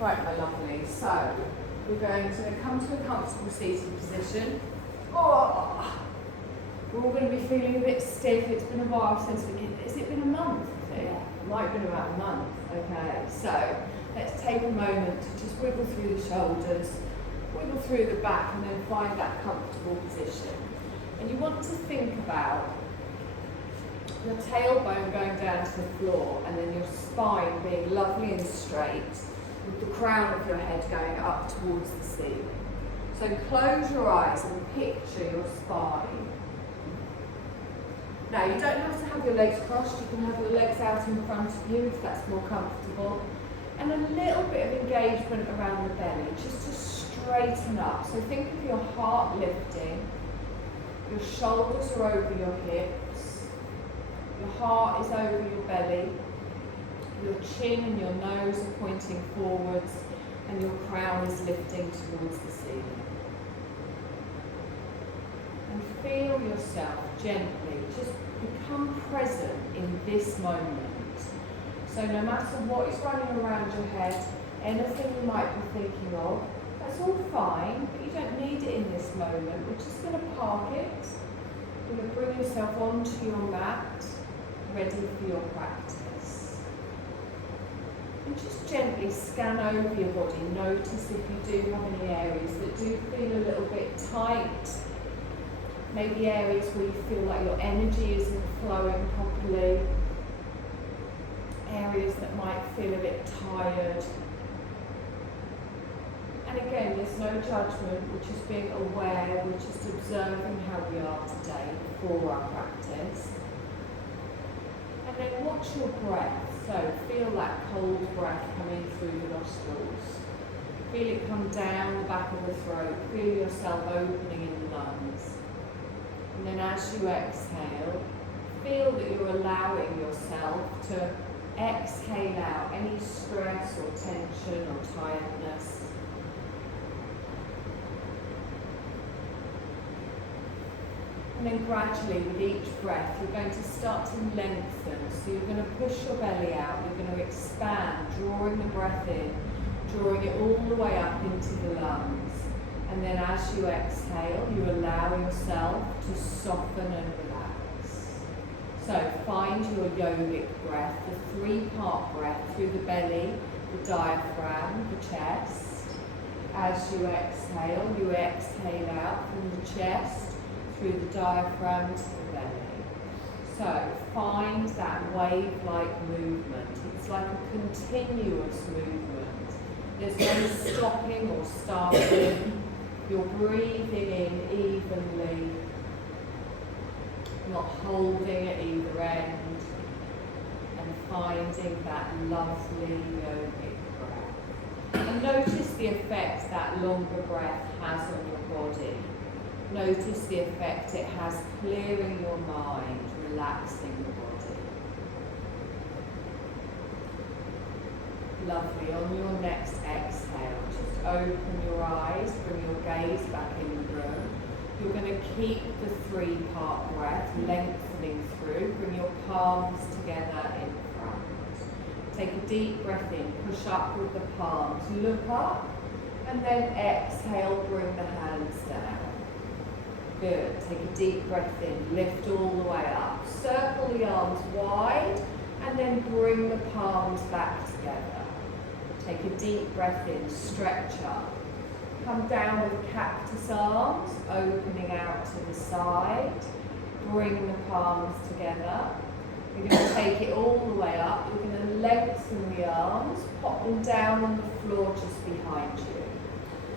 Right, my lovely. So we're going to come to a comfortable seated position. Oh, we're all going to be feeling a bit stiff. It's been a while since we did. Has it been a month? I think. It might have been about a month. Okay. So let's take a moment to just wiggle through the shoulders, wiggle through the back, and then find that comfortable position. And you want to think about your tailbone going down to the floor, and then your spine being lovely and straight, with the crown of your head going up towards the ceiling. So close your eyes and picture your spine. Now you don't have to have your legs crossed, you can have your legs out in front of you if that's more comfortable. And a little bit of engagement around the belly, just to straighten up. So think of your heart lifting, your shoulders are over your hips, your heart is over your belly, your chin and your nose are pointing forwards, and your crown is lifting towards the ceiling. And feel yourself gently, just become present in this moment. So no matter what is running around your head, anything you might be thinking of, that's all fine, but you don't need it in this moment. We're just going to park it. You're going to bring yourself onto your mat, ready for your practice. And just gently scan over your body. Notice if you do have any areas that do feel a little bit tight. Maybe areas where you feel like your energy isn't flowing properly. Areas that might feel a bit tired. And again, there's no judgment, we're just being aware, we're just observing how we are today before our practice. And then watch your breath. So feel that cold breath coming through the nostrils. Feel it come down the back of the throat. Feel yourself opening in the lungs. And then as you exhale, feel that you're allowing yourself to exhale out any stress or tension or tiredness. And then gradually, with each breath, you're going to start to lengthen. So you're going to push your belly out, you're going to expand, drawing the breath in, drawing it all the way up into the lungs. And then as you exhale, you allow yourself to soften and relax. So find your yogic breath, the 3-part breath through the belly, the diaphragm, the chest. As you exhale out from the chest, through the diaphragm to the belly. So find that wave-like movement. It's like a continuous movement. There's no stopping or starting. You're breathing in evenly, not holding at either end, and finding that lovely yogic breath. And notice the effect that longer breath has on your body. Notice the effect it has clearing your mind, relaxing the body. Lovely. On your next exhale, just open your eyes, bring your gaze back in the room. You're going to keep the 3-part breath, lengthening through. Bring your palms together in front. Take a deep breath in, push up with the palms, look up, and then exhale, bring the hands down. Good. Take a deep breath in, lift all the way up. Circle the arms wide and then bring the palms back together. Take a deep breath in, stretch up. Come down with cactus arms, opening out to the side. Bring the palms together. You're going to take it all the way up. You're going to lengthen the arms, pop them down on the floor just behind you.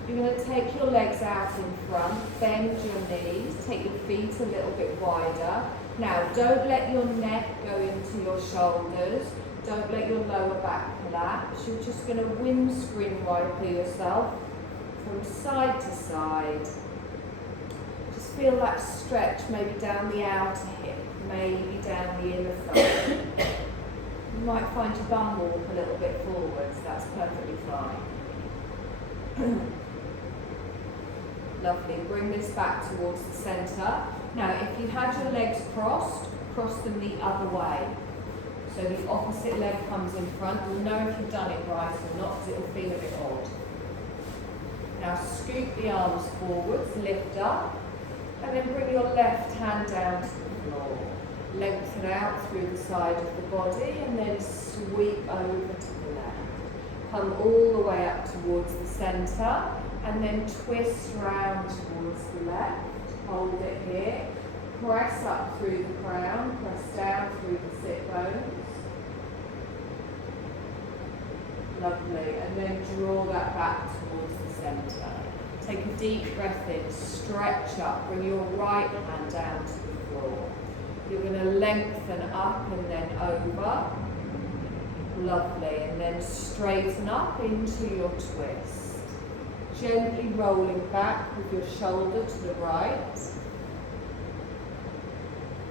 You're going to take your legs out in front, bend your knees, take your feet a little bit wider. Now, don't let your neck go into your shoulders. Don't let your lower back collapse. You're just going to windscreen wiper yourself from side to side. Just feel that stretch, maybe down the outer hip, maybe down the inner thigh. You might find your bum walk a little bit forwards. That's perfectly fine. Lovely. Bring this back towards the centre. Now, if you had your legs crossed, cross them the other way. So the opposite leg comes in front. You'll know if you've done it right or not, because it will feel a bit odd. Now scoop the arms forwards, lift up, and then bring your left hand down to the floor. Lengthen out through the side of the body, and then sweep over to the left. Come all the way up towards the centre, and then twist round towards the left. Hold it here. Press up through the crown, press down through the sit bones. Lovely, and then draw that back towards the centre. Take a deep breath in, stretch up, bring your right hand down to the floor. You're going to lengthen up and then over. Lovely, and then straighten up into your twist. Gently rolling back with your shoulder to the right.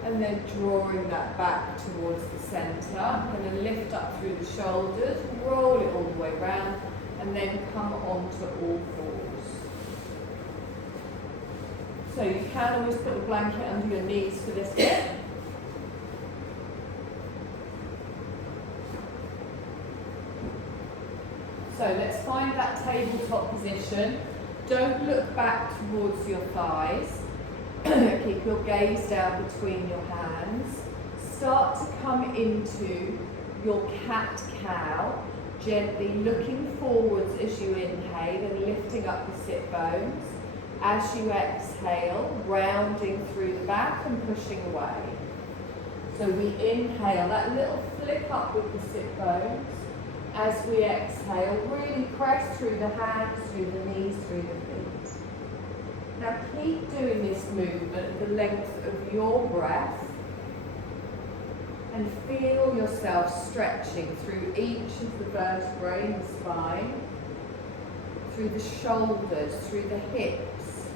And then drawing that back towards the centre. And then lift up through the shoulders, roll it all the way round, and then come onto all fours. So you can always put a blanket under your knees for this bit. So let's find that tabletop position. Don't look back towards your thighs. Keep your gaze down between your hands. Start to come into your cat-cow, gently looking forwards as you inhale and lifting up the sit bones. As you exhale, rounding through the back and pushing away. So we inhale, that little flick up with the sit bones. As we exhale, really press through the hands, through the knees, through the feet. Now keep doing this movement the length of your breath and feel yourself stretching through each of the vertebrae in the spine, through the shoulders, through the hips.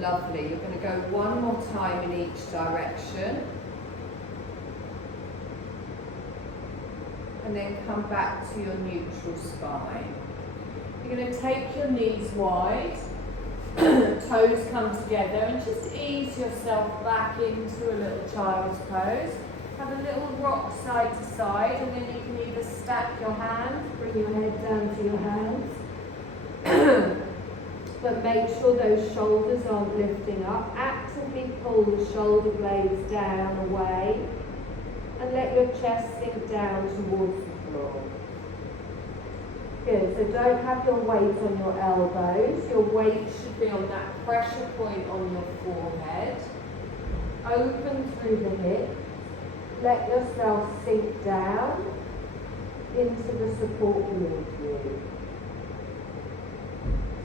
Lovely. You're going to go one more time in each direction. And then come back to your neutral spine. You're going to take your knees wide, toes come together, and just ease yourself back into a little child's pose. Have a little rock side to side, and then you can either stack your hands, bring your head down to your hands, but make sure those shoulders aren't lifting up. Actively pull the shoulder blades down, away, and let your chest sink down towards the floor. Good, so don't have your weight on your elbows. Your weight should be on that pressure point on your forehead. Open through the hips. Let yourself sink down into the support beneath you.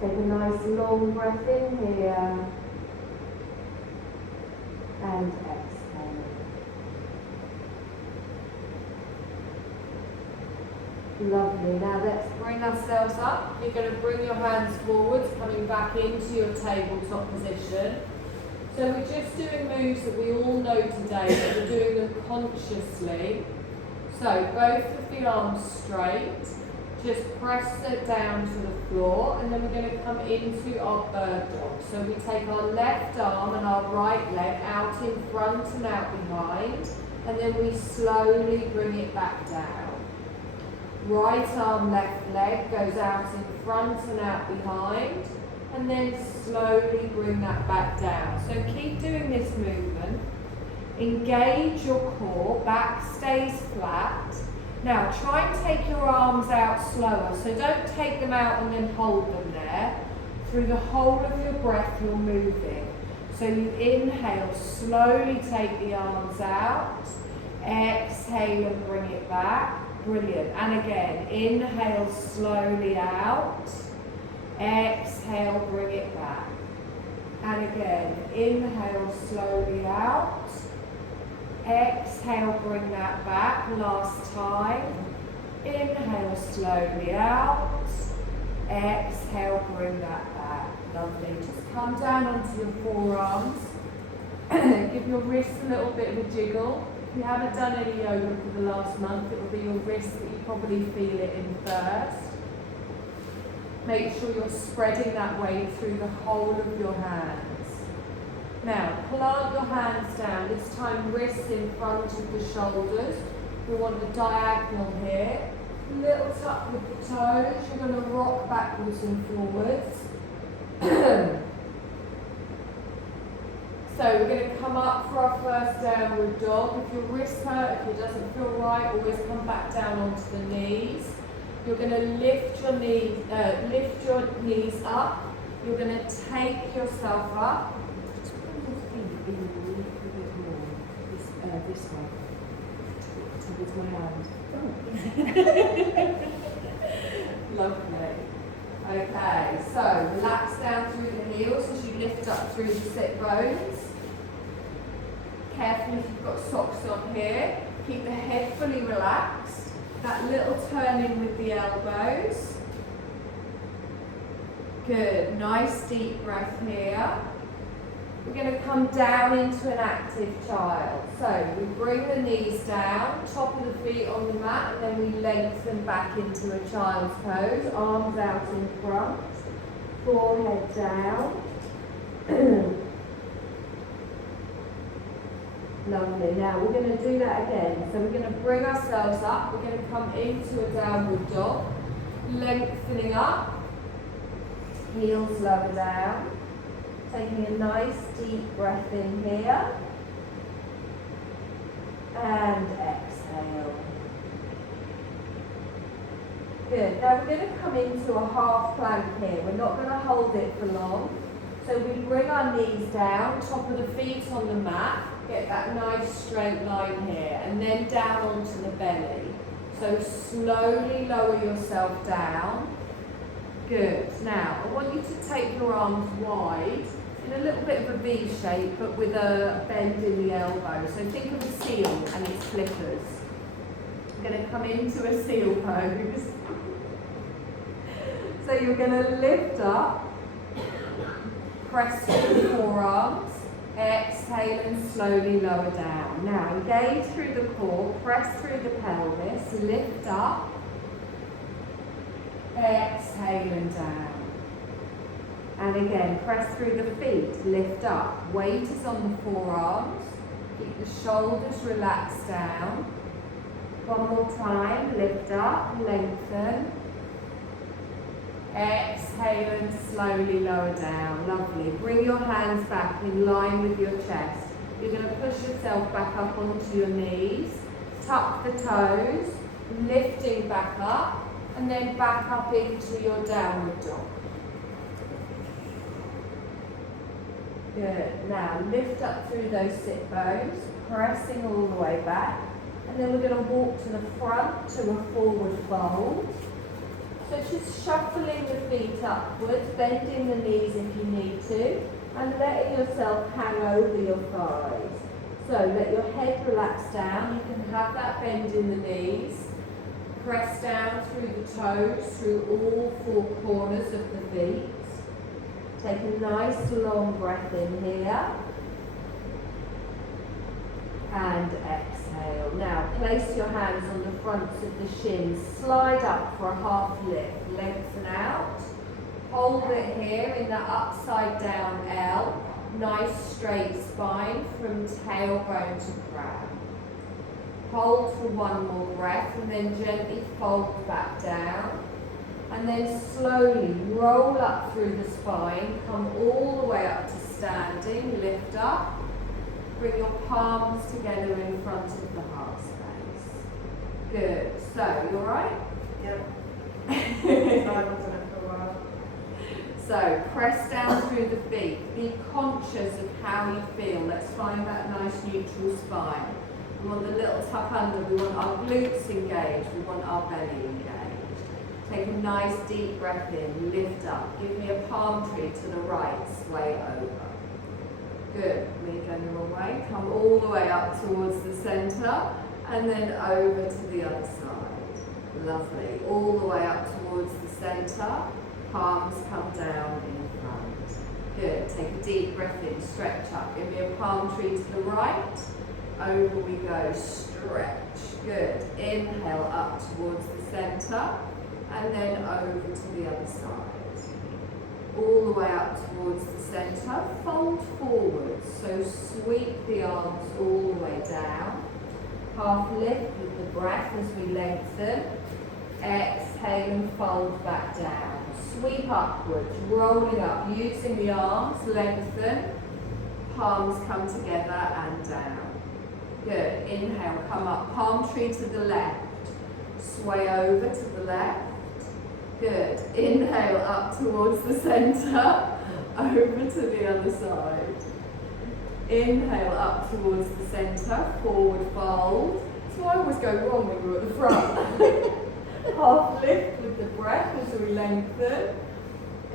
Take a nice long breath in here and exhale. Lovely. Now let's bring ourselves up. You're going to bring your hands forwards, coming back into your tabletop position. So we're just doing moves that we all know today, but we're doing them consciously. So both of the arms straight. Just press it down to the floor, and then we're going to come into our bird dog. So we take our left arm and our right leg out in front and out behind, and then we slowly bring it back down. Right arm, left leg goes out in front and out behind, and then slowly bring that back down. So keep doing this movement. Engage your core, back stays flat. Now try and take your arms out slower, so don't take them out and then hold them there. Through the whole of your breath you're moving. So you inhale, slowly take the arms out, exhale and bring it back. Brilliant. And again, inhale slowly out, exhale, bring it back. And again, inhale slowly out, exhale, bring that back. Last time. Inhale slowly out, exhale, bring that back. Lovely. Just come down onto your forearms. Give your wrists a little bit of a jiggle. If you haven't done any yoga for the last month, it will be your wrists that you probably feel it in first. Make sure you're spreading that weight through the whole of your hands. Now, plant your hands down, this time wrists in front of the shoulders. We want a diagonal here. Little tuck with the toes, you're going to rock backwards and forwards. So we're going to come up for our first downward dog. If your wrists hurt, if it doesn't feel right, always come back down onto the knees. You're going to lift your knees up. You're going to take yourself up. Just bring your feet in a little bit more this way, towards my hand. Lovely. Okay, so relax down through the heels as you lift up through the sit bones. Careful if you've got socks on here. Keep the head fully relaxed. That little turn in with the elbows. Good, nice deep breath here. We're going to come down into an active child. So we bring the knees down, top of the feet on the mat, and then we lengthen back into a child's pose. Arms out in front, forehead down. Lovely. Now we're going to do that again. So we're going to bring ourselves up. We're going to come into a downward dog, lengthening up, heels lower down. Taking a nice deep breath in here. And exhale. Good. Now we're going to come into a half plank here. We're not going to hold it for long. So we bring our knees down, top of the feet on the mat. Get that nice straight line here. And then down onto the belly. So slowly lower yourself down. Good. Now, I want you to take your arms wide in a little bit of a V shape, but with a bend in the elbow. So think of a seal and its flippers. I'm going to come into a seal pose. So you're going to lift up, press through the forearms, exhale and slowly lower down. Now, engage through the core, press through the pelvis, lift up, exhale and down. And again, press through the feet, lift up. Weight is on the forearms. Keep the shoulders relaxed down. One more time, lift up, lengthen. Exhale and slowly lower down. Lovely. Bring your hands back in line with your chest. You're going to push yourself back up onto your knees. Tuck the toes, lifting back up. And then back up into your downward dog. Good. Now lift up through those sit bones, pressing all the way back. And then we're going to walk to the front to a forward fold. So just shuffling the feet upwards, bending the knees if you need to, and letting yourself hang over your thighs. So let your head relax down. You can have that bend in the knees. Press down through the toes, through all four corners of the feet. Take a nice long breath in here. And exhale. Now place your hands on the fronts of the shins. Slide up for a half lift. Lengthen out. Hold it here in the upside down L. Nice straight spine from tailbone to crown. Hold for one more breath and then gently fold back down. And then slowly roll up through the spine. Come all the way up to standing. Lift up. Bring your palms together in front of the heart space. Good. So, you alright? Yep. So, press down through the feet. Be conscious of how you feel. Let's find that nice neutral spine. We want the little tuck under. We want our glutes engaged. We want our belly engaged. Take a nice deep breath in. Lift up. Give me a palm tree to the right. Sway over. Good. Leave going the wrong way. Come all the way up towards the centre and then over to the other side. Lovely. All the way up towards the centre. Palms come down in front. Good. Take a deep breath in. Stretch up. Give me a palm tree to the right. Over we go. Stretch. Good. Inhale up towards the centre and then over to the other side. all the way up towards the centre. Fold forward, so sweep the arms all the way down. Half lift with the breath as we lengthen. Exhale and fold back down. Sweep upwards, rolling up, using the arms, lengthen. Palms come together and down. Good. Inhale, come up, palm tree to the left. Sway over to the left. Good. Inhale up towards the centre, over to the other side. Inhale up towards the centre, forward fold. So I always go wrong when we're at the front. Half lift with the breath as we lengthen.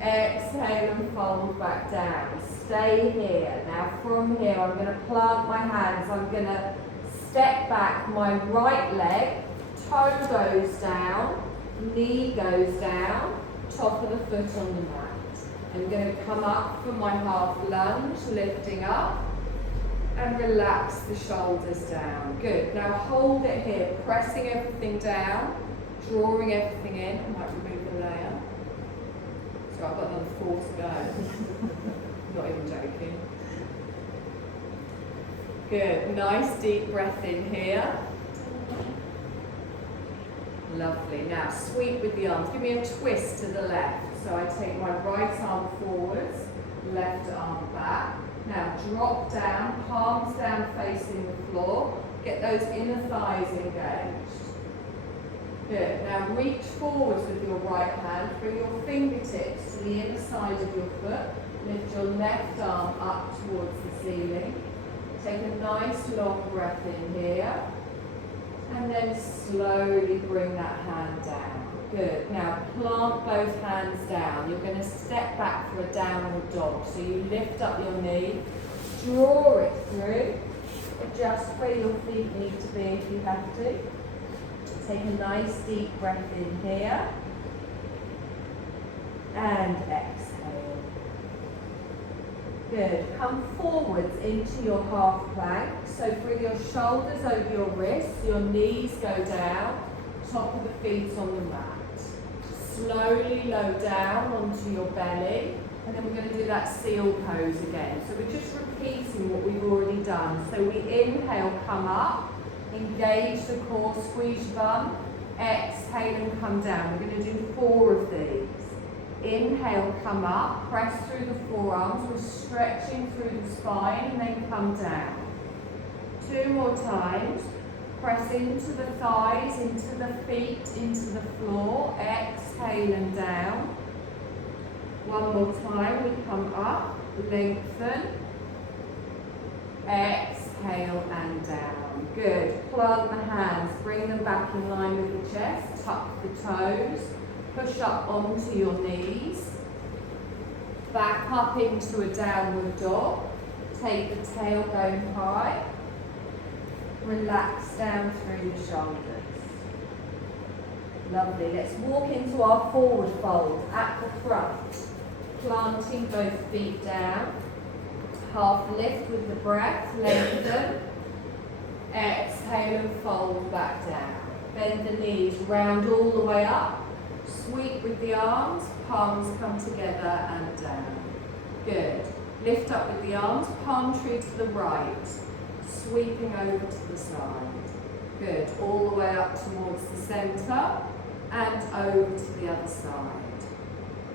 Exhale and fold back down. Stay here. Now from here I'm going to plant my hands. I'm going to step back my right leg. Toe goes down. Knee goes down. Top of the foot on the mat. I'm going to come up for my half lunge. Lifting up. And relax the shoulders down. Good. Now hold it here. Pressing everything down. Drawing everything in. I might remove the layer. So I've got another 4 to go. Not even joking. Good. Nice deep breath in here. Lovely. Now sweep with the arms. Give me a twist to the left. So I take my right arm forwards, left arm back. Now drop down, palms down facing the floor. Get those inner thighs engaged. Good. Now reach forwards with your right hand. Bring your fingertips to the inner side of your foot. Lift your left arm up towards the ceiling. Take a nice long breath in here. And then slowly bring that hand down. Good. Now plant both hands down. You're going to step back for a downward dog. So you lift up your knee, draw it through. Adjust where your feet need to be if you have to. Take a nice deep breath in here. And exhale. Good. Come forwards into your half plank. So bring your shoulders over your wrists, your knees go down, top of the feet on the mat. Slowly low down onto your belly, and then we're going to do that seal pose again. So we're just repeating what we've already done. So we inhale, come up, engage the core, squeeze your bum, exhale and come down. We're going to do 4 of these. Inhale, come up, press through the forearms, we're stretching through the spine and then come down. 2 more times. Press into the thighs, into the feet, into the floor. Exhale and down. 1 more time. We come up, lengthen. Exhale and down. Good. Plant the hands. Bring them back in line with the chest. Tuck the toes. Push up onto your knees. Back up into a downward dog. Take the tail going high. Relax down through the shoulders. Lovely. Let's walk into our forward fold at the front. Planting both feet down. Half lift with the breath. Lengthen. Exhale and fold back down. Bend the knees, round all the way up. Sweep with the arms. Palms come together and down. Good. Lift up with the arms. Palm tree to the right. Sweeping over to the side. Good. All the way up towards the centre and over to the other side.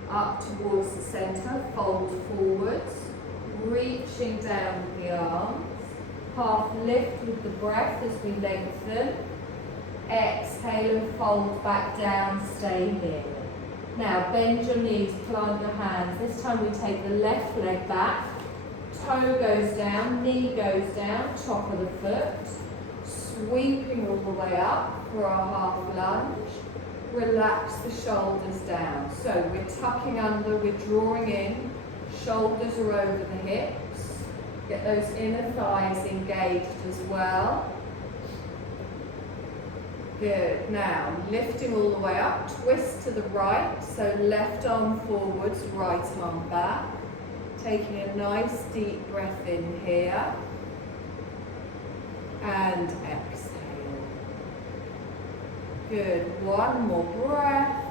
Up towards the centre, fold forwards, reaching down with the arms. Half lift with the breath as we lengthen. Exhale and fold back down, stay here. Now bend your knees, plant your hands. This time we take the left leg back. Toe goes down, knee goes down, top of the foot. Sweeping all the way up for our half lunge. Relax the shoulders down. So we're tucking under, we're drawing in. Shoulders are over the hips. Get those inner thighs engaged as well. Good. Now lifting all the way up, twist to the right. So left arm forwards, right arm back. Taking a nice deep breath in here and exhale. Good. 1 more breath.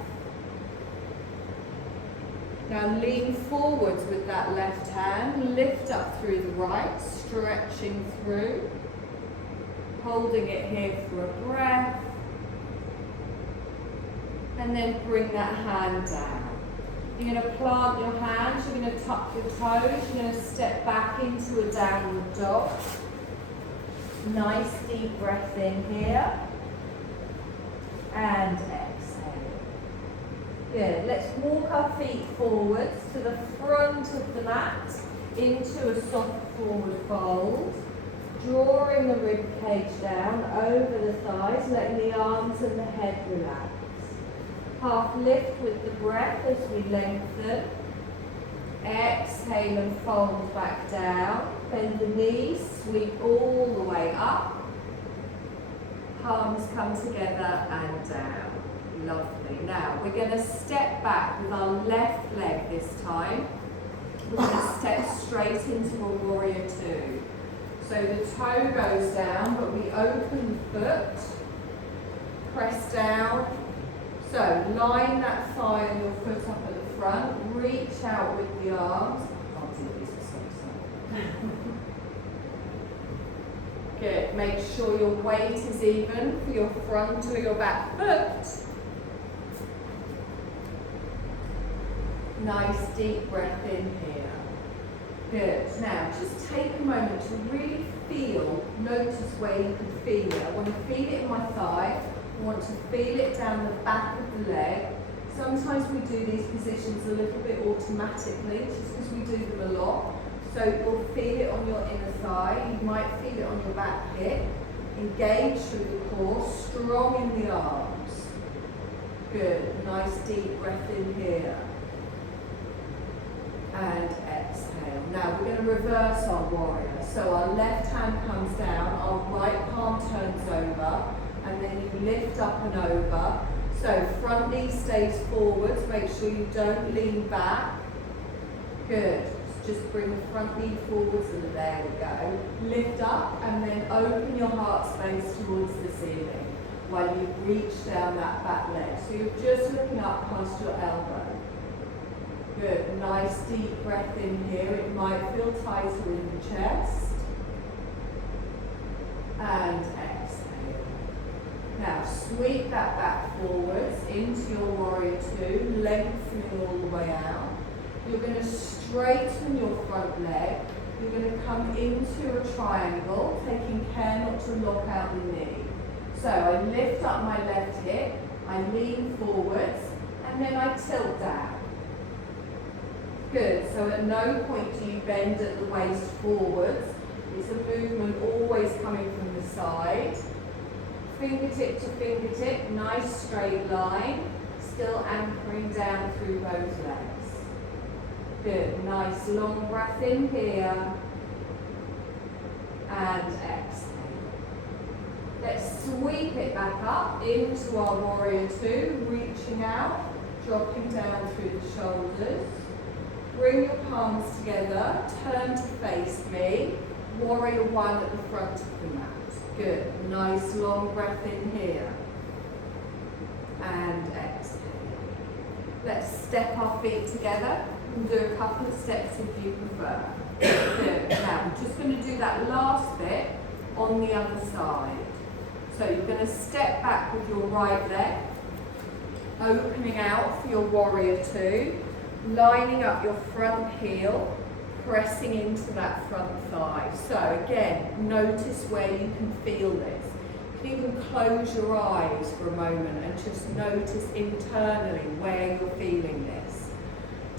Now lean forwards with that left hand, lift up through the right, stretching through, holding it here for a breath, and then bring that hand down. You're going to plant your hands, you're going to tuck your toes, you're going to step back into a downward dog. Nice deep breath in here, and exhale. Good, let's walk our feet forwards to the front of the mat, into a soft forward fold, drawing the rib cage down over the thighs, letting the arms and the head relax. Half lift with the breath as we lengthen. Exhale and fold back down. Bend the knees, sweep all the way up. Palms come together and down. Lovely. Now we're going to step back with our left leg this time. We're going to step straight into a warrior two. So the toe goes down, but we open the foot, press down. So line that thigh and your foot up at the front, reach out with the arms. Can't do this for some. Good, make sure your weight is even for your front or your back foot. Nice deep breath in here. Good, now just take a moment to really feel, notice where you can feel it. I want to feel it in my thigh. I want to feel it down the back of the leg. Sometimes we do these positions a little bit automatically, just because we do them a lot. So you'll feel it on your inner thigh, you might feel it on your back hip. Engage through the core, strong in the arms. Good, nice deep breath in here. And exhale. Now we're going to reverse our warrior. So our left hand comes down, our right palm turns over, and then you lift up and over. So front knee stays forwards, make sure you don't lean back. Good, just bring the front knee forwards and there we go. Lift up and then open your heart space towards the ceiling while you reach down that back leg. So you're just looking up past your elbow. Good, nice deep breath in here. It might feel tighter in the chest. And exhale. Now sweep that back forwards into your warrior two, lengthening all the way out. You're going to straighten your front leg. You're going to come into a triangle, taking care not to lock out the knee. So I lift up my left hip, I lean forwards, and then I tilt down. Good, so at no point do you bend at the waist forwards. It's a movement always coming from the side. Fingertip to fingertip, nice straight line, still anchoring down through both legs. Good, nice long breath in here, and exhale. Let's sweep it back up into our warrior two, reaching out, dropping down through the shoulders. Bring your palms together, turn to face me, warrior one at the front of the mat. Good, nice long breath in here. And exhale. Let's step our feet together and do a couple of steps if you prefer. Good, now we're just going to do that last bit on the other side. So you're going to step back with your right leg, opening out for your warrior two. Lining up your front heel, pressing into that front thigh. So again, notice where you can feel this. You can even close your eyes for a moment and just notice internally where you're feeling this.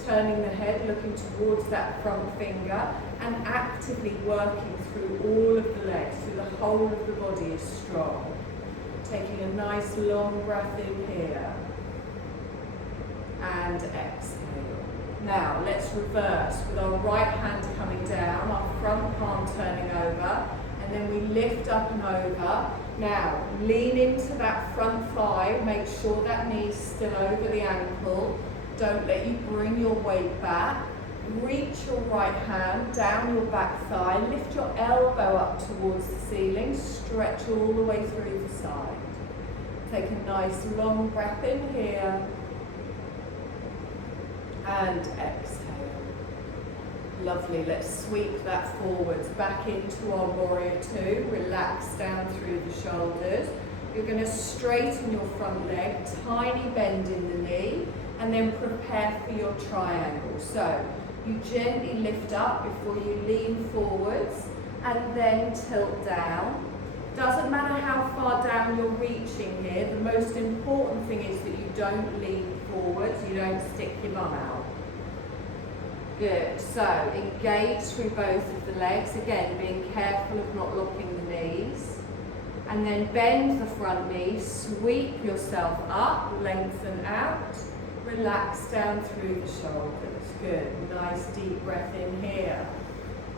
Turning the head, looking towards that front finger, and actively working through all of the legs, through the whole of the body is strong. Taking a nice long breath in here. And exhale. Now let's reverse with our right hand coming down, our front palm turning over, and then we lift up and over. Now lean into that front thigh, make sure that knee's still over the ankle. Don't let you bring your weight back. Reach your right hand down your back thigh, lift your elbow up towards the ceiling, stretch all the way through the side. Take a nice long breath in here. And exhale. Lovely, let's sweep that forwards, back into our warrior two. Relax down through the shoulders. You're going to straighten your front leg, tiny bend in the knee, and then prepare for your triangle. So you gently lift up before you lean forwards, and then tilt down. Doesn't matter how far down you're reaching here, the most important thing is that you don't lean forwards, you don't stick your bum out. Good, so engage through both of the legs, again being careful of not locking the knees. And then bend the front knee, sweep yourself up, lengthen out, relax down through the shoulders. Good, nice deep breath in here.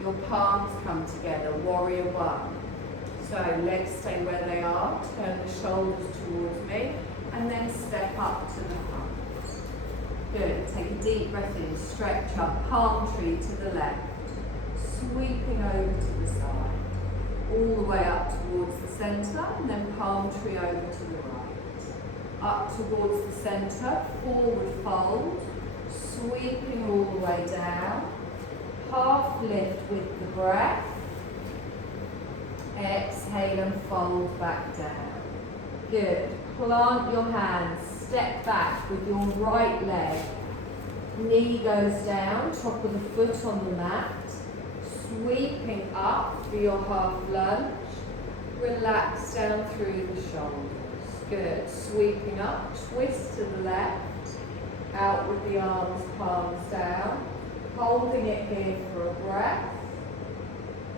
Your palms come together, warrior one. So legs stay where they are, turn the shoulders towards me, and then step up to the front. Good, take a deep breath in, stretch up, palm tree to the left, sweeping over to the side, all the way up towards the centre, and then palm tree over to the right. Up towards the centre, forward fold, sweeping all the way down, half lift with the breath, exhale and fold back down. Good, plant your hands, step back with your right leg, knee goes down, top of the foot on the mat, sweeping up for your half lunge, relax down through the shoulders. Good, sweeping up, twist to the left, out with the arms, palms down, holding it here for a breath,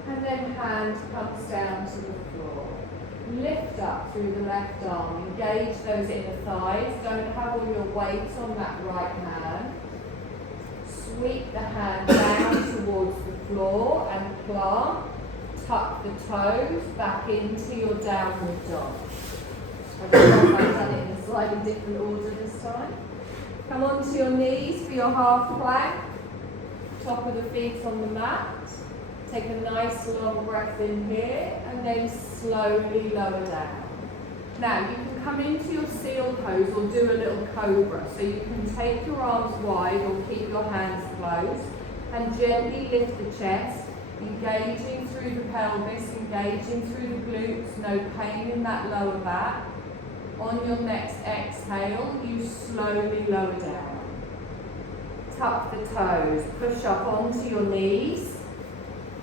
and then hand comes down to the floor. Lift up through the left arm, engage those inner thighs, don't have all your weight on that right hand. Sweep the hand down towards the floor and plant, tuck the toes back into your downward dog. I've done it in a slightly different order this time. Come onto your knees for your half plank, top of the feet on the mat. Take a nice long breath in here and then slowly lower down. Now you can come into your seal pose or do a little cobra. So you can take your arms wide or keep your hands closed and gently lift the chest, engaging through the pelvis, engaging through the glutes, no pain in that lower back. On your next exhale, you slowly lower down. Tuck the toes, push up onto your knees,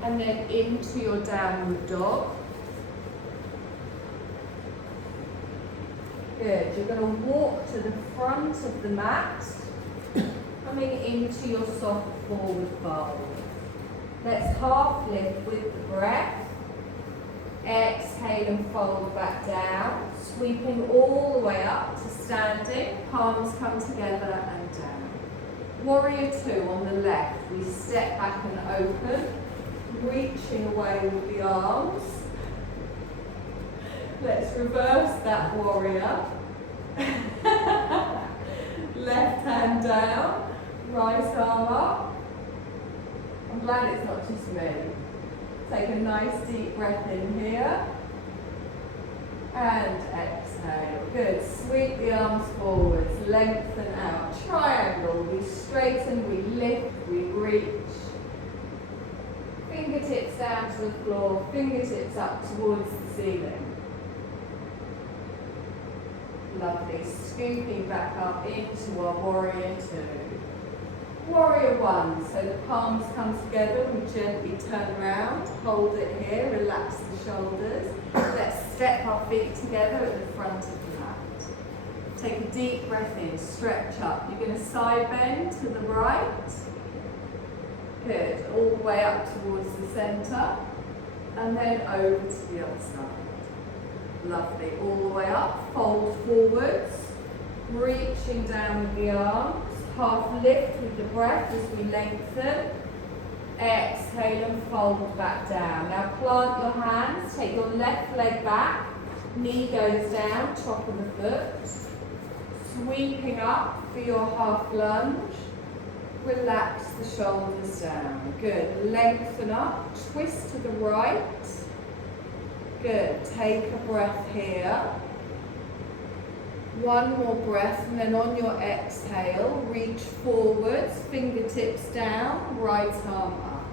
and then into your downward dog. Good, you're going to walk to the front of the mat, coming into your soft forward fold. Let's half lift with the breath. Exhale and fold back down, sweeping all the way up to standing, palms come together and down. Warrior two on the left, we step back and open, reaching away with the arms. Let's reverse that warrior. Left hand down, right arm up. I'm glad it's not just me. Take a nice deep breath in here. And exhale. Good. Sweep the arms forwards, lengthen out. Triangle. We straighten, we lift, we reach. Fingertips down to the floor, fingertips up towards the ceiling. Lovely. Scooping back up into our warrior two. Warrior one. So the palms come together, we gently turn around, hold it here, relax the shoulders. Let's step our feet together at the front of the mat. Take a deep breath in, stretch up. You're going to side bend to the right. Good, all the way up towards the centre, and then over to the other side. Lovely, all the way up, fold forwards, reaching down with the arms, half lift with the breath as we lengthen, exhale and fold back down. Now plant your hands, take your left leg back, knee goes down, top of the foot, sweeping up for your half lunge. Relax the shoulders down. Good. Lengthen up. Twist to the right. Good. Take a breath here. One more breath, and then on your exhale, reach forwards, fingertips down, right arm up.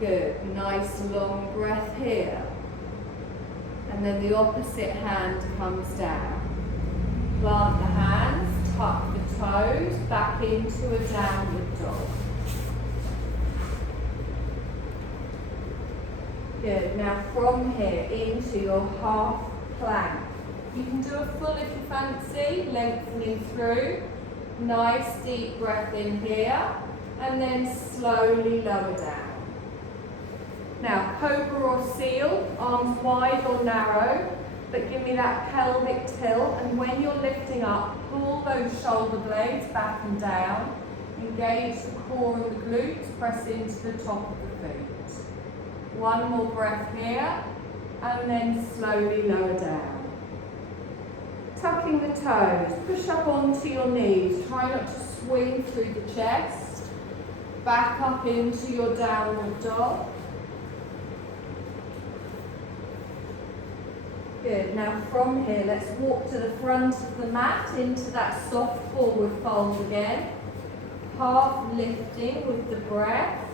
Good, nice long breath here. And then the opposite hand comes down. Plant the hands, tuck the toes, back into a downward dog. Good, now from here into your half plank. You can do a full if you fancy, lengthening through. Nice deep breath in here, and then slowly lower down. Now, cobra or seal, arms wide or narrow, but give me that pelvic tilt, and when you're lifting up, pull those shoulder blades back and down. Engage the core and the glutes, press into the top of the feet. One more breath here, and then slowly lower down. Tucking the toes, push up onto your knees, try not to swing through the chest. Back up into your downward dog. Good, now from here, let's walk to the front of the mat into that soft forward fold again. Half lifting with the breath.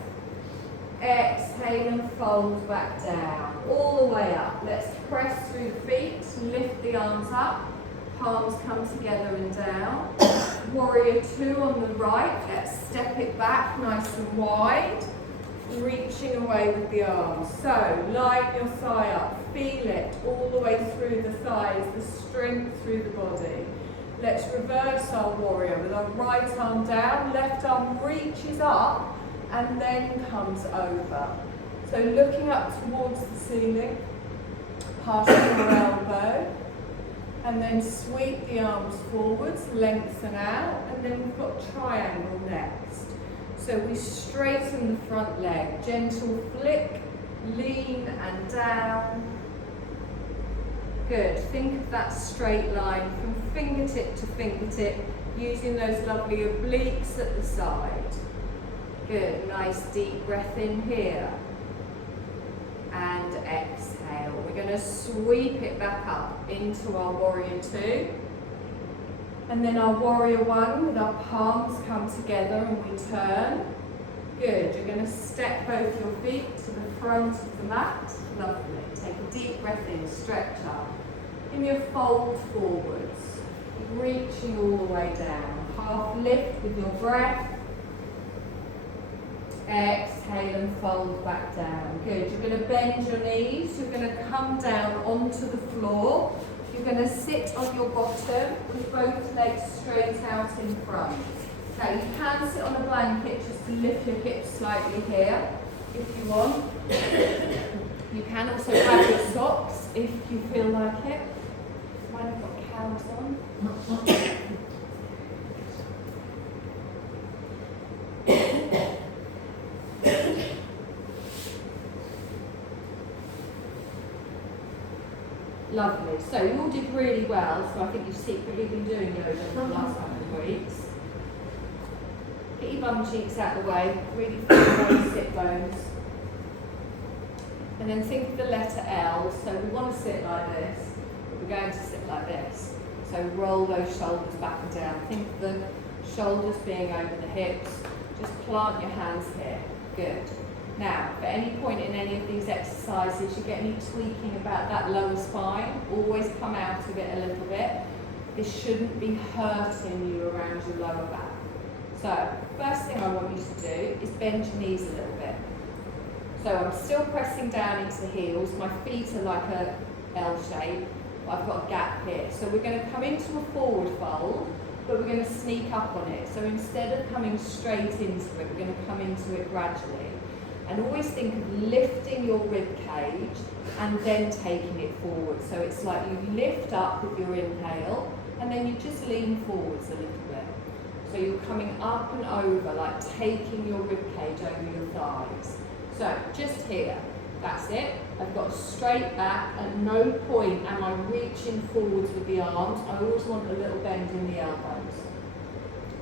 Exhale and fold back down, all the way up. Let's press through the feet, lift the arms up. Palms come together and down. Warrior two on the right. Let's step it back nice and wide. Reaching away with the arms. So, line your thigh up. Feel it all the way through the thighs, the strength through the body. Let's reverse our warrior with our right arm down. Left arm reaches up and then comes over. So, looking up towards the ceiling. Passing your elbow. And then sweep the arms forwards, lengthen out, and then we've got triangle next. So we straighten the front leg, gentle flick, lean and down. Good, think of that straight line from fingertip to fingertip, using those lovely obliques at the side. Good, nice deep breath in here. And exhale. We're going to sweep it back up into our warrior two. And then our warrior one with our palms come together and we turn. Good. You're going to step both your feet to the front of the mat. Lovely. Take a deep breath in, stretch up. Give me a fold forwards. Reaching all the way down. Half lift with your breath. Exhale and fold back down. Good. You're going to bend your knees. You're going to come down onto the floor. You're going to sit on your bottom with both legs straight out in front. Now you can sit on a blanket just to lift your hips slightly here if you want. You can also have your socks if you feel like it. Mine have got cows on. Lovely. So you all did really well. So I think you've secretly been doing yoga for the last couple of weeks. Get your bum cheeks out of the way. Really feel those sit bones. And then think of the letter L. So we want to sit like this, but we're going to sit like this. So roll those shoulders back and down. Think of the shoulders being over the hips. Just plant your hands here. Good. Now, if at any point in any of these exercises you get any tweaking about that lower spine, always come out of it a little bit. This shouldn't be hurting you around your lower back. So, first thing I want you to do is bend your knees a little bit. So I'm still pressing down into the heels. My feet are like a L shape, but I've got a gap here. So we're going to come into a forward fold, but we're going to sneak up on it. So instead of coming straight into it, we're going to come into it gradually. And always think of lifting your rib cage and then taking it forward. So it's like you lift up with your inhale and then you just lean forwards a little bit. So you're coming up and over, like taking your rib cage over your thighs. So just here, that's it. I've got a straight back. At no point am I reaching forwards with the arms. I always want a little bend in the elbows.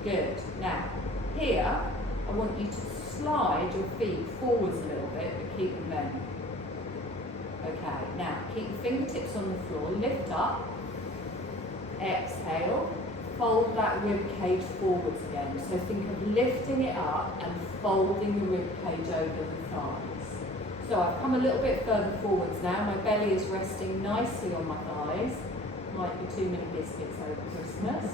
Good. Now, here, I want you to slide your feet forwards a little bit, but keep them bent. Okay, now keep the fingertips on the floor, lift up, exhale, fold that rib cage forwards again. So think of lifting it up and folding the rib cage over the thighs. So I've come a little bit further forwards now. My belly is resting nicely on my thighs. Might be too many biscuits over Christmas.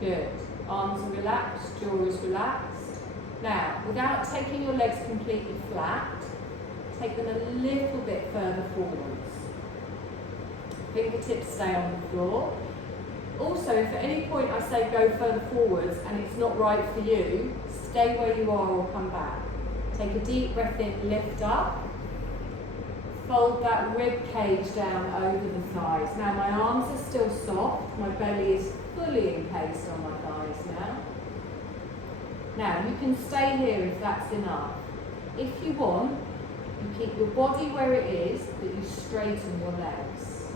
Good. Arms are relaxed, jaw is relaxed. Now, without taking your legs completely flat, take them a little bit further forwards. Fingertips stay on the floor. Also, if at any point I say go further forwards and it's not right for you, stay where you are or come back. Take a deep breath in, lift up. Fold that rib cage down over the thighs. Now my arms are still soft, my belly is fully encased on my thighs now. Now you can stay here if that's enough. If you want, you keep your body where it is, but you straighten your legs.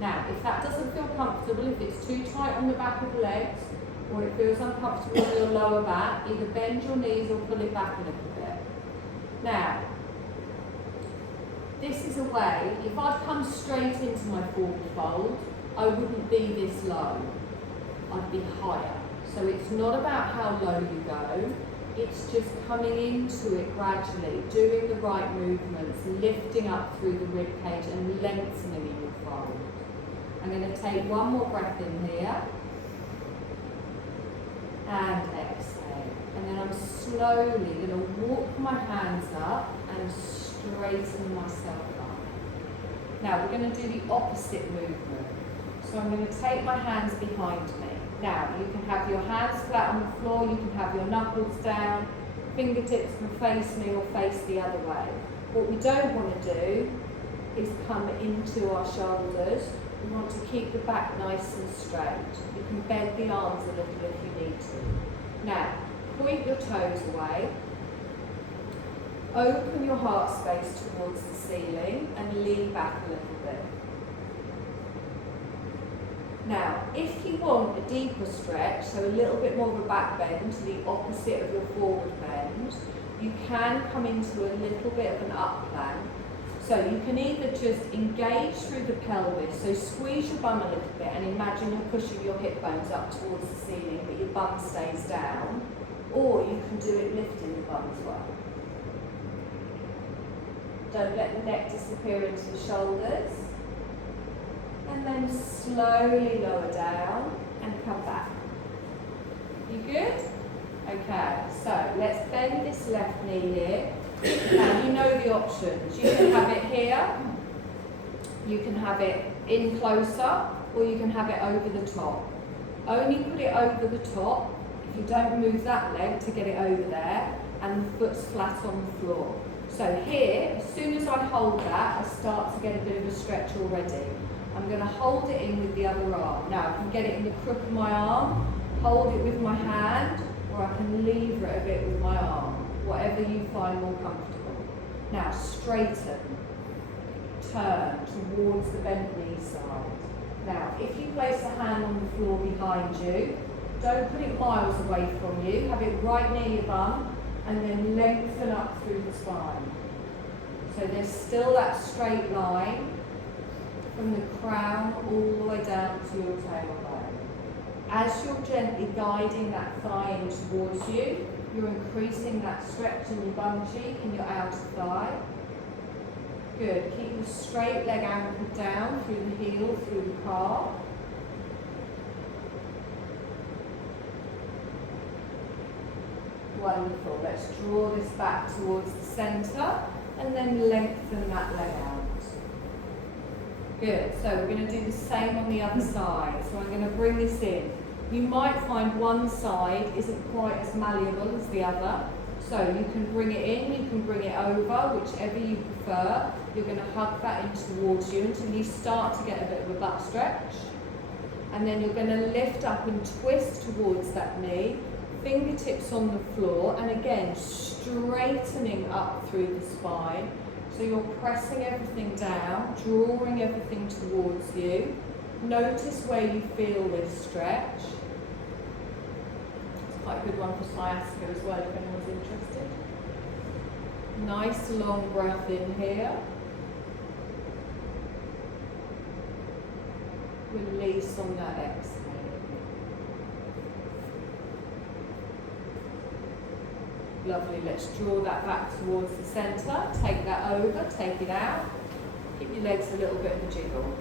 Now if that doesn't feel comfortable, if it's too tight on the back of the legs, or it feels uncomfortable on your lower back, either bend your knees or pull it back a little bit. Now, this is a way, if I'd come straight into my forward fold, I wouldn't be this low. I'd be higher. So it's not about how low you go, it's just coming into it gradually, doing the right movements, lifting up through the rib cage and lengthening in your fold. I'm going to take one more breath in here. And exhale. And then I'm slowly going to walk my hands up and straighten myself up. Now we're going to do the opposite movement. So I'm going to take my hands behind me. Now you can have your hands flat on the floor, you can have your knuckles down, fingertips can face me or face the other way. What we don't want to do is come into our shoulders. We want to keep the back nice and straight. You can bend the arms a little if you need to. Now, point your toes away. Open your heart space towards the ceiling and lean back a little bit. Now, if you want a deeper stretch, so a little bit more of a back bend to the opposite of your forward bend, you can come into a little bit of an up plank. So you can either just engage through the pelvis, so squeeze your bum a little bit and imagine you're pushing your hip bones up towards the ceiling but your bum stays down, or you can do it lifting the bum as well. Don't let the neck disappear into the shoulders. And then slowly lower down and come back. You good? Okay, so let's bend this left knee here. Now you know the options. You can have it here, you can have it in closer, or you can have it over the top. Only put it over the top if you don't move that leg to get it over there and the foot's flat on the floor. So here, as soon as I hold that, I start to get a bit of a stretch already. I'm going to hold it in with the other arm. Now I can get it in the crook of my arm, hold it with my hand, or I can lever it a bit with my arm, whatever you find more comfortable. Now straighten, turn towards the bent knee side. Now if you place a hand on the floor behind you, don't put it miles away from you, have it right near your bum, and then lengthen up through the spine. So there's still that straight line from the crown all the way down to your tailbone. As you're gently guiding that thigh in towards you, you're increasing that stretch in your bum cheek and your outer thigh. Good. Keep the straight leg anchored down through the heel, through the calf. Wonderful. Let's draw this back towards the centre and then lengthen that leg out. Good. So we're going to do the same on the other side. So I'm going to bring this in. You might find one side isn't quite as malleable as the other. So you can bring it in, you can bring it over, whichever you prefer. You're going to hug that in towards you until you start to get a bit of a butt stretch. And then you're going to lift up and twist towards that knee, fingertips on the floor, and again, straightening up through the spine. So you're pressing everything down, drawing everything towards you. Notice where you feel this stretch. It's quite a good one for sciatica as well, if anyone's interested. Nice long breath in here. Release on that exhale. Lovely, let's draw that back towards the centre. Take that over, take it out. Keep your legs a little bit of a jiggle.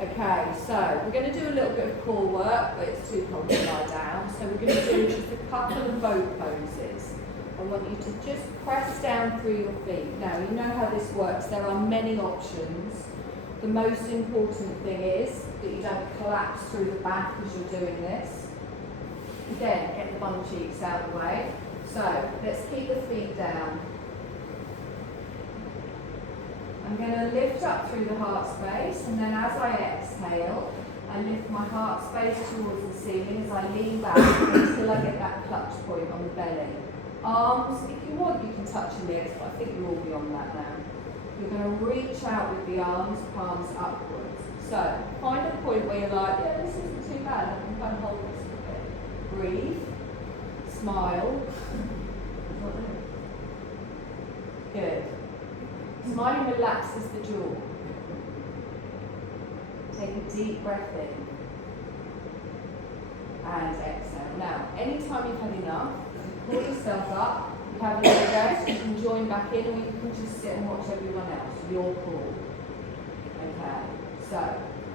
Okay, so we're going to do a little bit of core work, but it's too cold to lie down. So we're going to do just a couple of boat poses. I want you to just press down through your feet. Now, you know how this works. There are many options. The most important thing is that you don't collapse through the back as you're doing this. Again, get the bum cheeks out of the way. So, let's keep the feet down. I'm going to lift up through the heart space, and then as I exhale, I lift my heart space towards the ceiling as I lean back until I get that clutch point on the belly. Arms, if you want, you can touch your legs, but I think you're all beyond that now. You're going to reach out with the arms, palms upwards. So, find a point where you're like, yeah, this isn't too bad, I can kind of hold this a bit. Breathe. Smile. Good. Smiling relaxes the jaw. Take a deep breath in. And exhale. Now, anytime you've had enough, you pull yourself up, you have a little rest, you can join back in, or you can just sit and watch everyone else. Your call. Okay. So,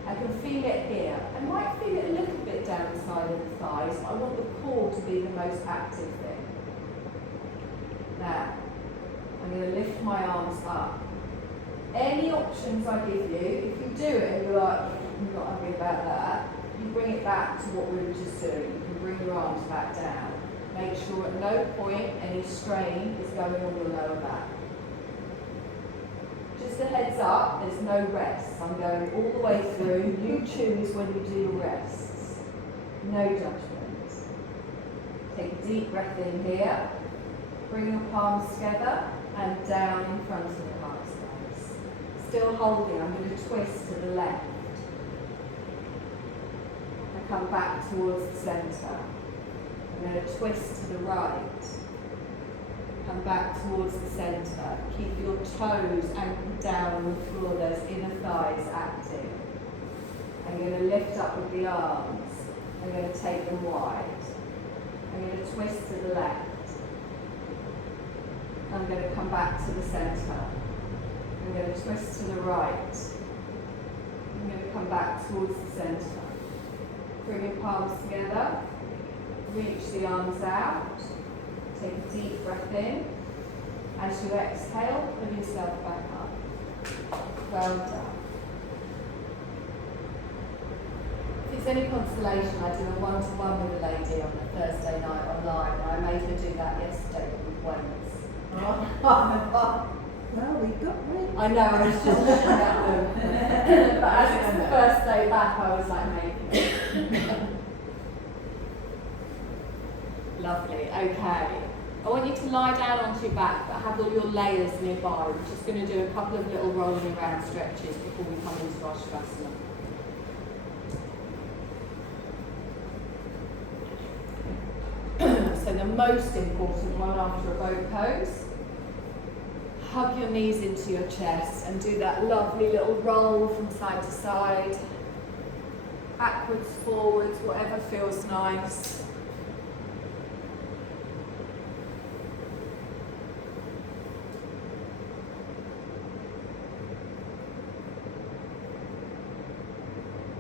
I can feel it here. I might feel it a little bit down the side of the thighs, but I want the core to be the most active thing. Now, I'm going to lift my arms up. Any options I give you, if you do it and you're like, I'm not happy about that, you bring it back to what we were just doing. You can bring your arms back down. Make sure at no point any strain is going on your lower back. Just a heads up, there's no rest. I'm going all the way through. You choose when you do your rests. No judgment. Take a deep breath in here. Bring your palms together and down in front of the heart space. Still holding, I'm going to twist to the left. I come back towards the centre. I'm going to twist to the right. Come back towards the centre. Keep your toes anchored down on the floor, those inner thighs active. I'm going to lift up with the arms. I'm going to take them wide. I'm going to twist to the left. I'm going to come back to the centre. I'm going to twist to the right. I'm going to come back towards the centre. Bring your palms together. Reach the arms out. Take a deep breath in. As you exhale, pull yourself back up. Well done. If it's any consolation, I do a one-to-one with a lady on a Thursday night online. I made her do that yesterday with weights. Well, we've got weights. I know, I was just looking at them. But as it's the first day back, I was like, maybe. Lovely, okay. I want you to lie down onto your back, but have all your layers nearby. We're just going to do a couple of little rolling around stretches before we come into our Shavasana. So the most important one after a boat pose, hug your knees into your chest and do that lovely little roll from side to side, backwards, forwards, whatever feels nice.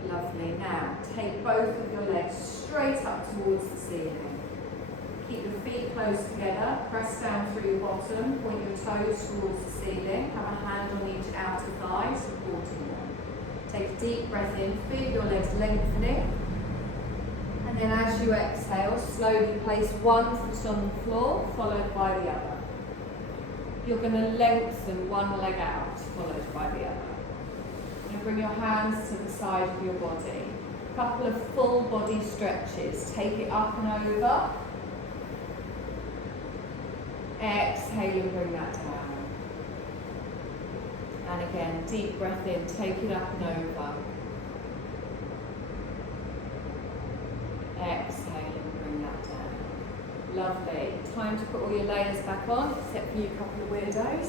Lovely. Now, take both of your legs straight up towards the ceiling. Keep your feet close together, press down through your bottom, point your toes towards the ceiling, have a hand on each outer thigh, supporting them. Take a deep breath in, feel your legs lengthening, and then as you exhale, slowly place one foot on the floor, followed by the other. You're going to lengthen one leg out, followed by the other. And bring your hands to the side of your body. A couple of full body stretches. Take it up and over. Exhale and bring that down. And again, deep breath in, take it up and over. Exhale and bring that down. Lovely. Time to put all your layers back on, except for you couple of weirdos.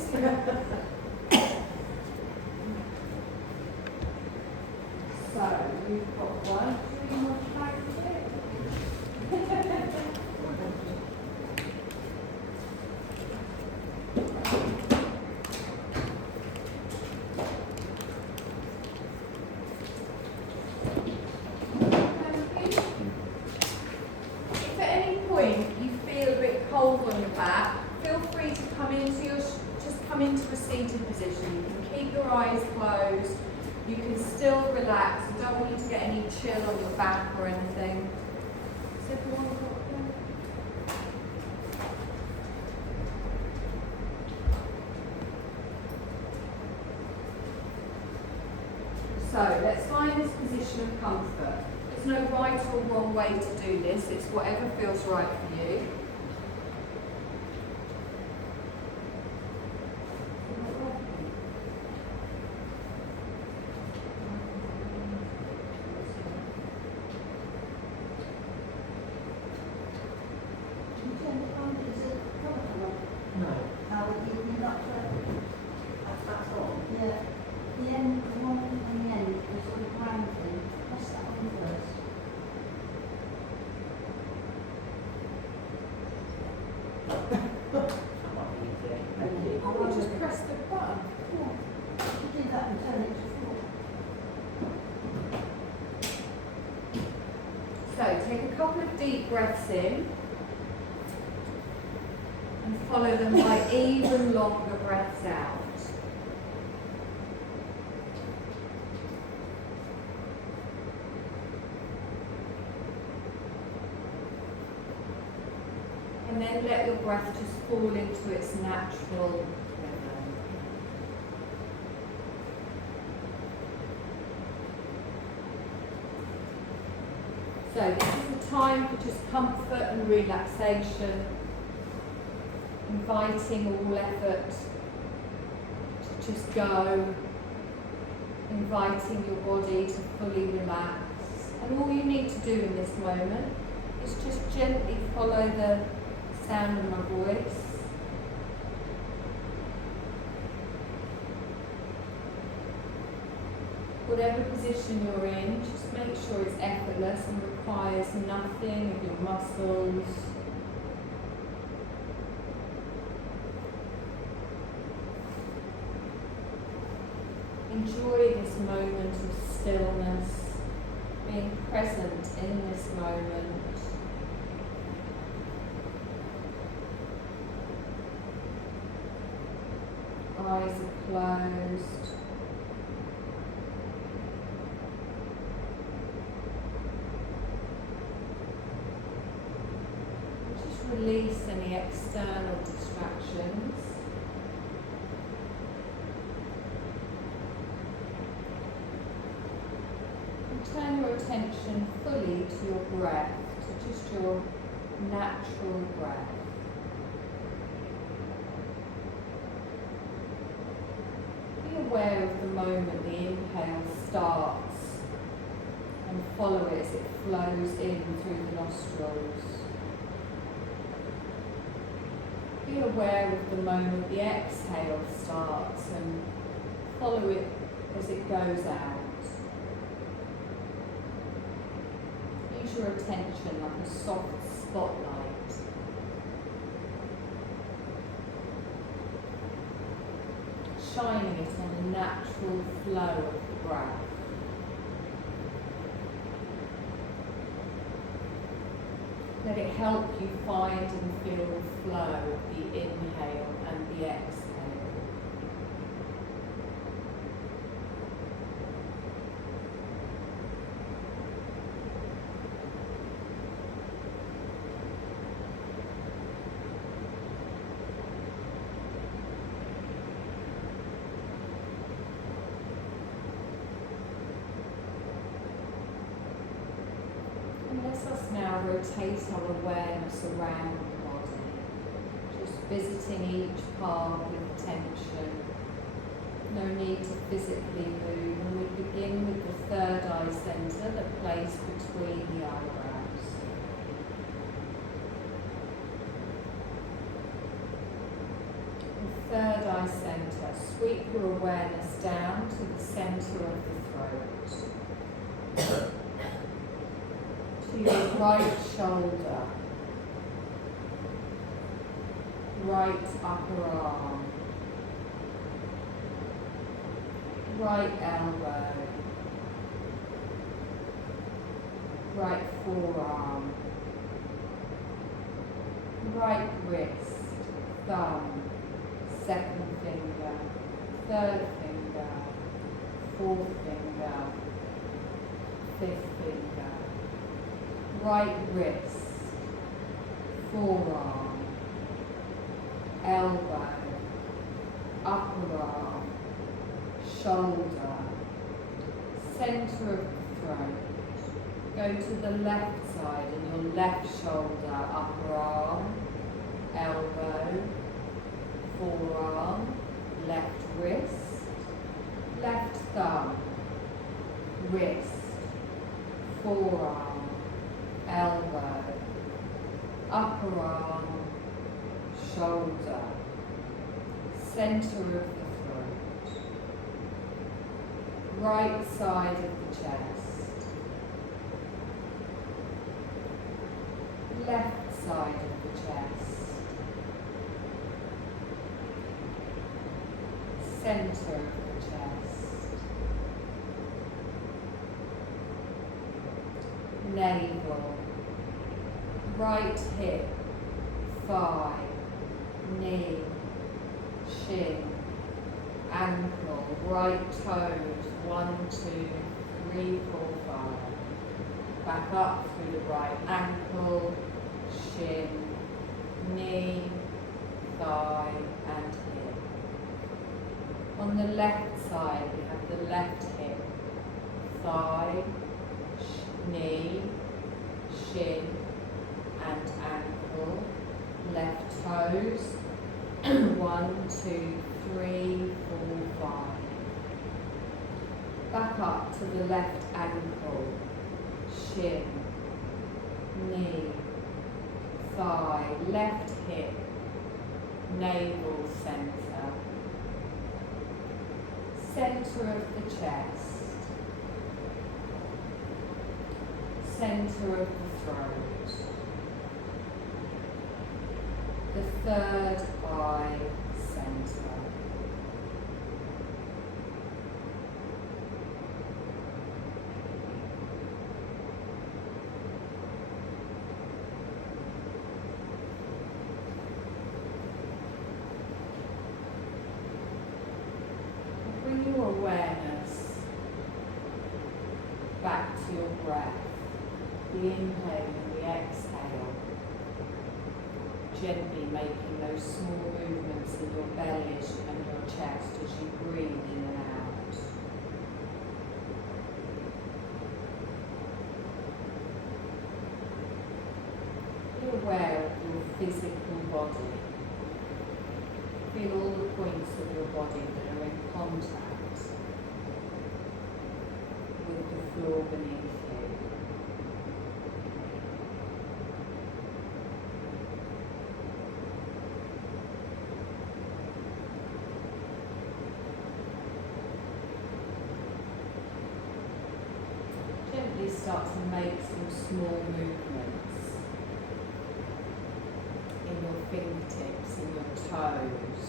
So, we've got one. Do you want to practice it? If at any point you feel a bit cold on your back, feel free to come into a seated position. You can keep your eyes closed. You can still relax. I don't want you to get any chill on your back or anything. So if you want to So let's find this position of comfort. There's no right or wrong way to do this. It's whatever feels right for you. I'll just press the button. Do that and turn it to full. So take a couple of deep breaths in and follow them by even longer breaths out. And then let your breath just fall into its natural rhythm. So this is a time for just comfort and relaxation, inviting all effort to just go, inviting your body to fully relax. And all you need to do in this moment is just gently follow the sound of my voice. Whatever position you're in, just make sure it's effortless and requires nothing of your muscles. Enjoy this moment of stillness, being present in this moment. Eyes are closed. Just release any external distractions. And turn your attention fully to your breath, to just your natural breath. Aware of the moment the inhale starts and follow it as it flows in through the nostrils. Be aware of the moment the exhale starts and follow it as it goes out. Use your attention like a soft spotlight. Shining it on the natural flow of the breath. Let it help you find and feel the flow of the inhale and the exhale. Let us now rotate our awareness around the body, just visiting each part with attention. No need to physically move, and we begin with the third eye centre, the place between the eyebrows. The third eye centre, sweep your awareness down to the centre of the throat. to your right shoulder, right upper arm, right elbow, right forearm, right wrist, thumb, second finger, third finger, fourth finger, fifth finger, right wrist, forearm, elbow, upper arm, shoulder, centre of the throat. Go to the left side and your left shoulder, upper arm, elbow, forearm, left wrist, left thumb, wrist, forearm, elbow, upper arm, shoulder, centre of the throat, right side of the chest, left side of the chest, centre of the chest, navel, right hip, thigh, knee, shin, ankle, right toes, 1, 2, 3, 4, 5. Back up through the right ankle, shin, knee, thigh and hip. On the left side we have the left hip, thigh, knee, shin and ankle, left toes, 1, 2, 3, 4, 5. Back up to the left ankle, shin, knee, thigh, left hip, navel centre, centre of the chest, centre of the throat, the third eye centre. Bring your awareness back to your breath, the inhale and the exhale, gently making those small movements in your belly and your chest as you breathe in and out. Be aware of your physical body. Feel all the points of your body that are in contact with the floor beneath you. Gently start to make some small movements in your fingertips, in your toes.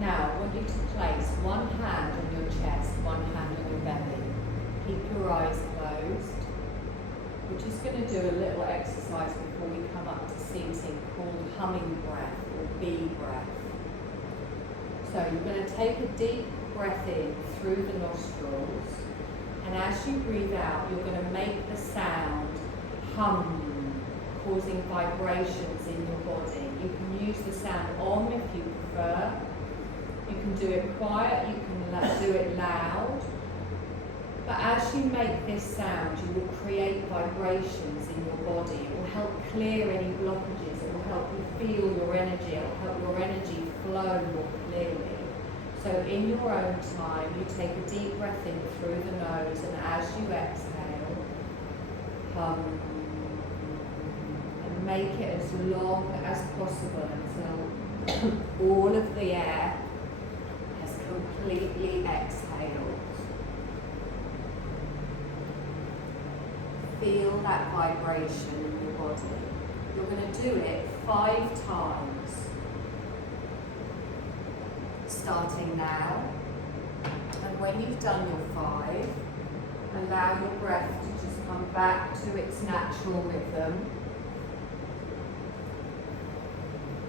Now, I want you to place one hand on your chest, one hand on your belly. Keep your eyes closed. We're just going to do a little exercise before we come up to seating called humming breath or bee breath. So you're going to take a deep breath in through the nostrils, and as you breathe out, you're going to make the sound hum, causing vibrations in your body. You can use the sound om if you prefer. You can do it quiet, you can do it loud. But as you make this sound, you will create vibrations in your body. It will help clear any blockages. It will help you feel your energy. It will help your energy flow more clearly. So So in your own time, you take a deep breath in through the nose, and as you exhale, and make it as long as possible until all of the air has completely exhaled. Feel that vibration in your body. You're going to do it 5 times. Starting now, and when you've done your 5, allow your breath to just come back to its natural rhythm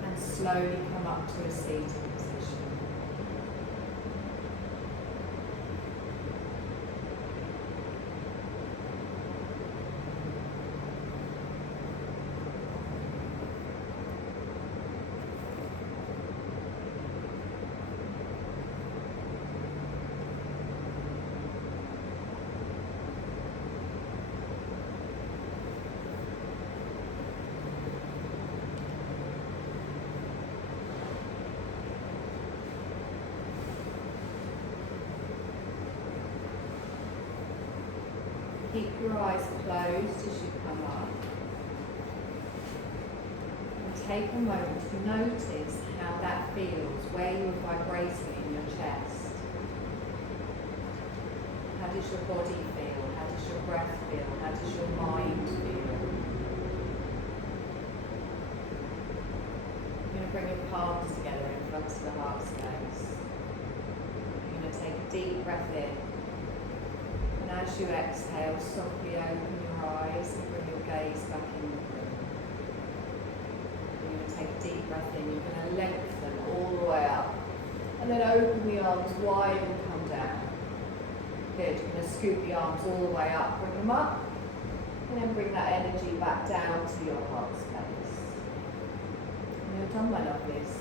and slowly come up to a seated position. Keep your eyes closed as you come up. And take a moment to notice how that feels, where you're vibrating in your chest. How does your body feel? How does your breath feel? How does your mind feel? You're going to bring your palms together in front of the heart space. You're going to take a deep breath in. And as you exhale, softly open your eyes and bring your gaze back in the room. You're going to take a deep breath in. You're going to lengthen all the way up. And then open the arms wide and come down. Good. You're going to scoop the arms all the way up, bring them up. And then bring that energy back down to your heart space. And you're done, my lovelies.